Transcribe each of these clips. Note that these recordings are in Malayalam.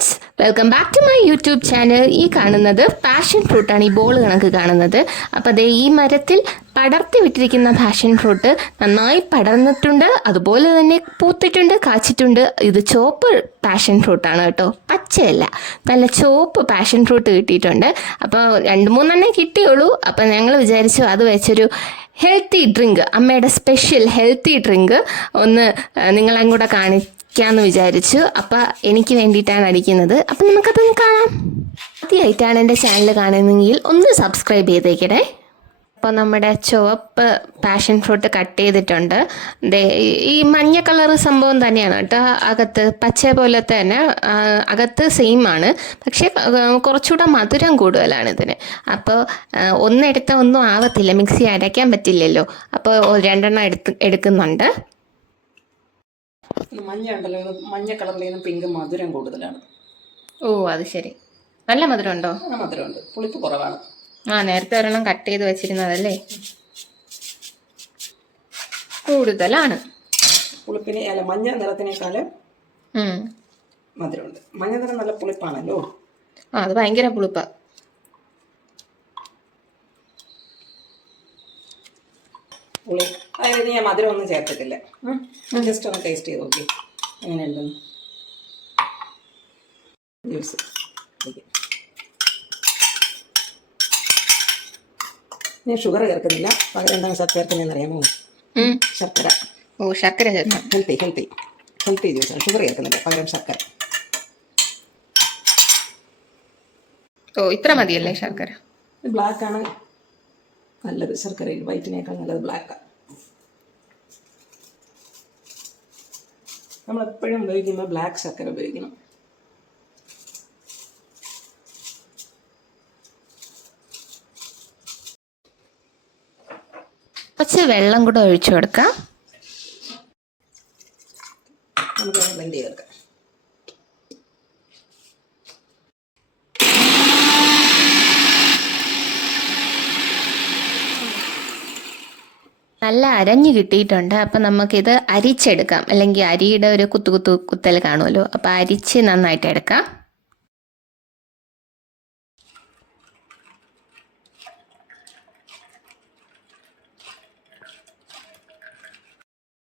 Friends, welcome back to my YouTube channel. ഈ കാണുന്നത് പാഷൻ ഫ്രൂട്ടാണ്, ഈ ബോൾ കണക്ക് കാണുന്നത്. അപ്പോൾ അതേ ഈ മരത്തിൽ പടർത്തി വിട്ടിരിക്കുന്ന പാഷൻ ഫ്രൂട്ട് നന്നായി പടർന്നിട്ടുണ്ട്, അതുപോലെ തന്നെ പൂത്തിട്ടുണ്ട്, കാച്ചിട്ടുണ്ട്. ഇത് ചുവപ്പ് പാഷൻ ഫ്രൂട്ടാണ് കേട്ടോ, പച്ചയല്ല. നല്ല ചുവപ്പ് പാഷൻ ഫ്രൂട്ട് കിട്ടിയിട്ടുണ്ട്. അപ്പോൾ 2-3 കിട്ടിയുള്ളൂ. അപ്പോൾ ഞങ്ങൾ വിചാരിച്ചു അത് വെച്ചൊരു ഹെൽത്തി ഡ്രിങ്ക്, അമ്മയുടെ സ്പെഷ്യൽ ഹെൽത്തി ഡ്രിങ്ക് ഒന്ന് നിങ്ങളെ കൂടെ കാണിക്കാമെന്ന് വിചാരിച്ചു. അപ്പം എനിക്ക് വേണ്ടിയിട്ടാണ് അടിക്കുന്നത്. അപ്പം നമുക്കതൊന്ന് കാണാം. ആദ്യമായിട്ടാണ് എൻ്റെ ചാനൽ കാണുന്നതെങ്കിൽ ഒന്ന് സബ്സ്ക്രൈബ് ചെയ്തേക്കണേ. അപ്പോൾ നമ്മുടെ ചുവപ്പ് പാഷൻ ഫ്രൂട്ട് കട്ട് ചെയ്തിട്ടുണ്ട്. ഈ മഞ്ഞ കളർ സംഭവം തന്നെയാണ് കേട്ടോ, അകത്ത് പച്ച പോലത്തെ തന്നെ, അകത്ത് സെയിം ആണ്. പക്ഷേ കുറച്ചുകൂടെ മധുരം കൂടുതലാണ് ഇതിന്. അപ്പോൾ ഒന്നെടുത്ത ഒന്നും ആവത്തില്ല, മിക്സി അരയ്ക്കാൻ പറ്റില്ലല്ലോ. അപ്പോൾ 2 എടുക്കുന്നുണ്ട്. മഞ്ഞ ഉണ്ടല്ലോ, മഞ്ഞ കളറിലേന്ന് പിങ്ക് മധുരം കൂടുതലാണ്. ഓ, അത് ശരി. നല്ല മധുരം ഉണ്ടോ? മധുരമുണ്ട്, പുളിപ്പ് കുറവാണ്. നേരത്തെ ഒരെണ്ണം കട്ട് ചെയ്ത് വെച്ചിരുന്നതല്ലേ, കൂടുതലാണ് പുളിപ്പിന്. അല്ല, മഞ്ഞ നിറത്തിനേക്കാളും മധുരമുണ്ട്. മഞ്ഞ നിറം നല്ല പുളിപ്പാണല്ലോ. അത് ഭയങ്കര പുളിപ്പാ. പുളി അതായത് ഞാൻ മധുരം ഒന്നും ചേർത്തിട്ടില്ല. ജസ്റ്റ് ഒന്ന് ടേസ്റ്റ് ചെയ്ത് നോക്കി എങ്ങനെയുണ്ടെന്ന്. ജ്യൂസ് ഞാൻ ഷുഗർ ചേർക്കുന്നില്ല, പകരം എന്താണ് ചേർക്കുന്നതെന്ന് അറിയാമോ? ശർക്കര. ഓ, ശർക്കര ചേർക്കാം. ഹെൽത്തി ജ്യൂസാണ്. ഷുഗർ ചേർക്കുന്നില്ല, പകരം ശർക്കര. ഓ, ഇത്ര മതിയല്ലേ ശർക്കര? ബ്ലാക്കാണ് നല്ലത്, ശർക്കര വൈറ്റിനേക്കാൾ നല്ലത് ബ്ലാക്കാണ്. നമ്മളെപ്പോഴും ഉപയോഗിക്കുമ്പോൾ ബ്ലാക്ക് ശർക്കര ഉപയോഗിക്കണം. കുറച്ച് വെള്ളം കൂടെ ഒഴിച്ചു കൊടുക്കാം. നമുക്ക് ബ്ലെൻഡ് ചെയ്തെടുക്കാം. നല്ല അരഞ്ഞു കിട്ടിയിട്ടുണ്ട്. അപ്പം നമുക്കിത് അരിച്ചെടുക്കാം, അല്ലെങ്കിൽ അരിയുടെ ഒരു കുത്തൽ കാണുമല്ലോ, അപ്പം അരിച്ച് നന്നായിട്ട് എടുക്കാം.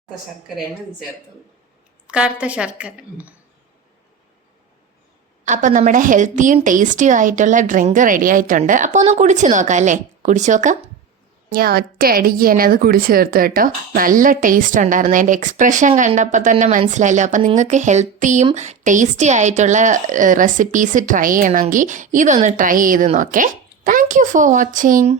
ശർക്കരയാണ് ഇത് ചേർത്തത്, കറുത്ത ശർക്കര. അപ്പം നമ്മുടെ ഹെൽത്തിയും ടേസ്റ്റിയും ആയിട്ടുള്ള ഡ്രിങ്ക് റെഡി ആയിട്ടുണ്ട്. അപ്പോൾ ഒന്ന് കുടിച്ച് നോക്കാം അല്ലേ? കുടിച്ചു നോക്കാം. ഞാൻ ഒറ്റ അടിക്ക് തന്നെ അത് കുടിച്ചു തീർത്തു കേട്ടോ. നല്ല ടേസ്റ്റ് ഉണ്ടായിരുന്നു. എൻ്റെ എക്സ്പ്രഷൻ കണ്ടപ്പോൾ തന്നെ മനസ്സിലായല്ലോ. അപ്പം നിങ്ങൾക്ക് ഹെൽത്തിയും ടേസ്റ്റി ആയിട്ടുള്ള റെസിപ്പീസ് ട്രൈ ചെയ്യണമെങ്കിൽ ഇതൊന്ന് ട്രൈ ചെയ്ത് നോക്കേ. Thank you for watching.